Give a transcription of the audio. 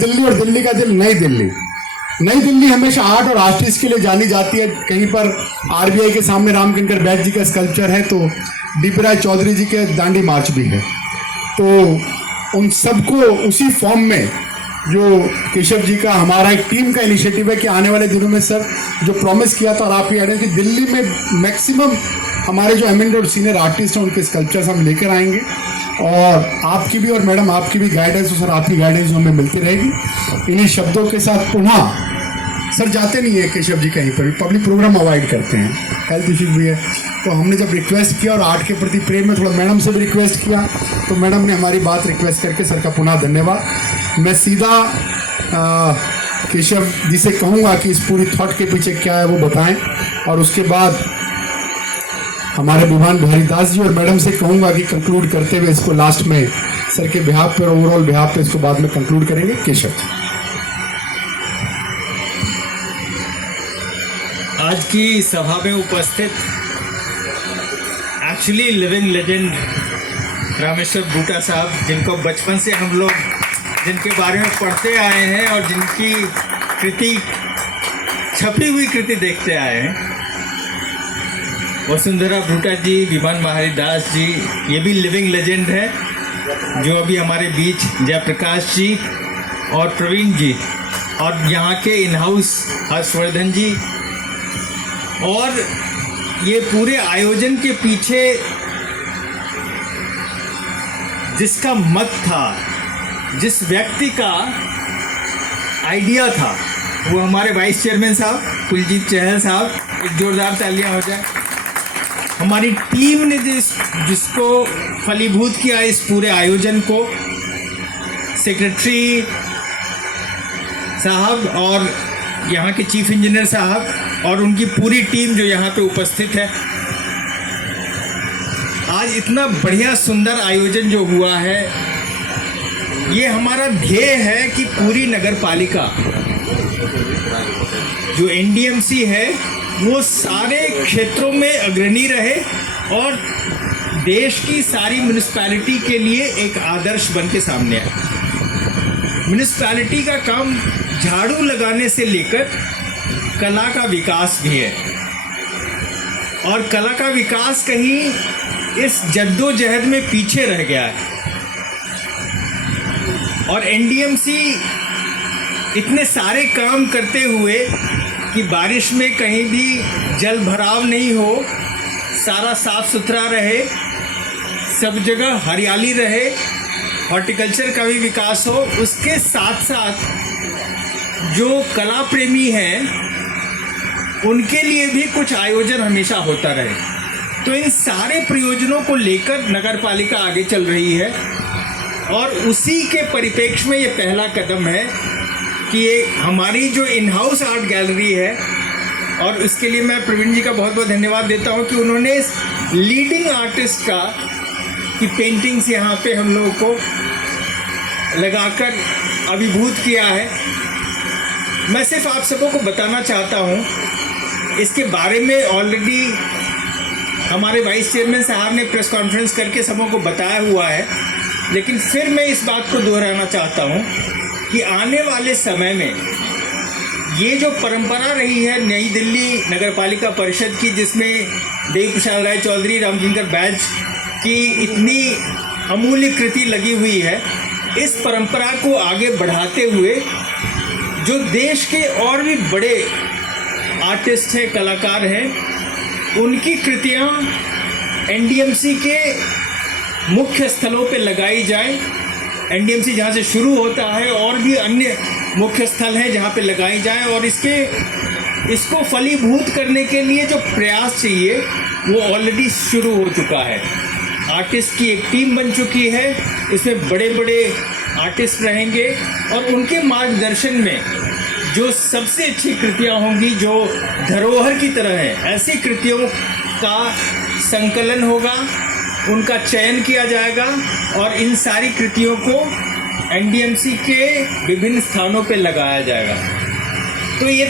दिल्ली और दिल्ली का दिल नई दिल्ली। नई दिल्ली हमेशा आर्ट और आर्टिस्ट के लिए जानी जाती है। कहीं पर आरबीआई के सामने रामकिंकर बैस जी का स्कल्पचर है, तो डीपी राय चौधरी जी के दांडी मार्च भी है। तो उन सबको उसी फॉर्म में जो केशव जी का हमारा एक टीम का इनिशिएटिव है कि आने वाले दिनों में सर जो प्रॉमिस किया था और आप ये कि दिल्ली में मैक्सिमम हमारे जो एमएन रोड सीनियर आर्टिस्ट हैं उनके स्कल्पचर्स हम लेकर आएंगे, और आपकी भी और मैडम आपकी भी गाइडेंस, सर आपकी गाइडेंस हमें मिलती रहेगी। इन्हीं शब्दों के साथ पुनः सर जाते नहीं है केशव जी कहीं पर भी, पब्लिक प्रोग्राम अवॉइड करते हैं, हेल्थ इश्यूज भी है। तो हमने जब रिक्वेस्ट किया और आर्ट के प्रति प्रेम में थोड़ा मैडम से भी रिक्वेस्ट किया, तो मैडम ने हमारी बात रिक्वेस्ट करके सर का पुनः धन्यवाद। मैं सीधा केशव जी से कहूँगा कि इस पूरी थॉट के पीछे क्या है वो बताएं, और उसके बाद हमारे विभान बिहारी दास जी और मैडम से कहूँगा कि कंक्लूड करते हुए इसको लास्ट में सर के बिहाफ पर, ओवरऑल बिहाफ पे इसको बाद में कंक्लूड करेंगे। केशव आज की सभा में उपस्थित एक्चुअली लिविंग लेजेंड रामेश्वर बूटा साहब, जिनको बचपन से हम लोग जिनके बारे में पढ़ते आए हैं और जिनकी कृति छपी हुई कृति देखते आए हैं, वसुंधरा बूटा जी, विमान बिहारी दास जी, ये भी लिविंग लेजेंड है जो अभी हमारे बीच, जयप्रकाश जी और प्रवीण जी, और यहाँ के इन हाउस हर्षवर्धन जी। और ये पूरे आयोजन के पीछे जिसका मत था, जिस व्यक्ति का आइडिया था, वो हमारे वाइस चेयरमैन साहब कुलजीत चहल साहब, एक जोरदार तालियां हो जाए। हमारी टीम ने जिसको फलीभूत किया इस पूरे आयोजन को, सेक्रेटरी साहब और यहाँ के चीफ इंजीनियर साहब और उनकी पूरी टीम जो यहाँ पे उपस्थित है। आज इतना बढ़िया सुंदर आयोजन जो हुआ है, ये हमारा ध्येय है कि पूरी नगर पालिका जो एनडीएमसी है वो सारे क्षेत्रों में अग्रणी रहे और देश की सारी म्युनिसिपैलिटी के लिए एक आदर्श बन के सामने आए। म्युनिसिपैलिटी का काम झाड़ू लगाने से लेकर कला का विकास भी है, और कला का विकास कहीं इस जद्दोजहद में पीछे रह गया है। और एनडीएमसी इतने सारे काम करते हुए कि बारिश में कहीं भी जल भराव नहीं हो, सारा साफ सुथरा रहे, सब जगह हरियाली रहे, हॉर्टिकल्चर का भी विकास हो, उसके साथ साथ जो कला प्रेमी हैं उनके लिए भी कुछ आयोजन हमेशा होता रहे। तो इन सारे प्रयोजनों को लेकर नगर पालिका आगे चल रही है, और उसी के परिप्रेक्ष्य में ये पहला कदम है कि ये हमारी जो इन हाउस आर्ट गैलरी है, और इसके लिए मैं प्रवीण जी का बहुत बहुत धन्यवाद देता हूँ कि उन्होंने लीडिंग आर्टिस्ट का की पेंटिंग्स यहाँ पे हम लोगों को लगाकर अभिभूत किया है। मैं सिर्फ आप सबों को बताना चाहता हूँ, इसके बारे में ऑलरेडी हमारे वाइस चेयरमैन साहब ने प्रेस कॉन्फ्रेंस करके सबों को बताया हुआ है, लेकिन फिर मैं इस बात को दोहराना चाहता हूँ कि आने वाले समय में ये जो परंपरा रही है नई दिल्ली नगर पालिका परिषद की, जिसमें देवी प्रसाद राय चौधरी, रामकिंकर बैस की इतनी अमूल्य कृति लगी हुई है, इस परंपरा को आगे बढ़ाते हुए जो देश के और भी बड़े आर्टिस्ट हैं, कलाकार हैं, उनकी कृतियाँ एनडीएमसी के मुख्य स्थलों पे लगाई जाए। एनडीएमसी जहाँ से शुरू होता है और भी अन्य मुख्य स्थल हैं जहाँ पे लगाई जाए, और इसको फलीभूत करने के लिए जो प्रयास चाहिए वो ऑलरेडी शुरू हो चुका है। आर्टिस्ट की एक टीम बन चुकी है, इसमें बड़े बड़े आर्टिस्ट रहेंगे, और उनके मार्गदर्शन में जो सबसे अच्छी कृतियाँ होंगी, जो धरोहर की तरह है, ऐसी कृतियों का संकलन होगा, उनका चयन किया जाएगा, और इन सारी कृतियों को एनडीएमसी के विभिन्न स्थानों पे लगाया जाएगा। तो ये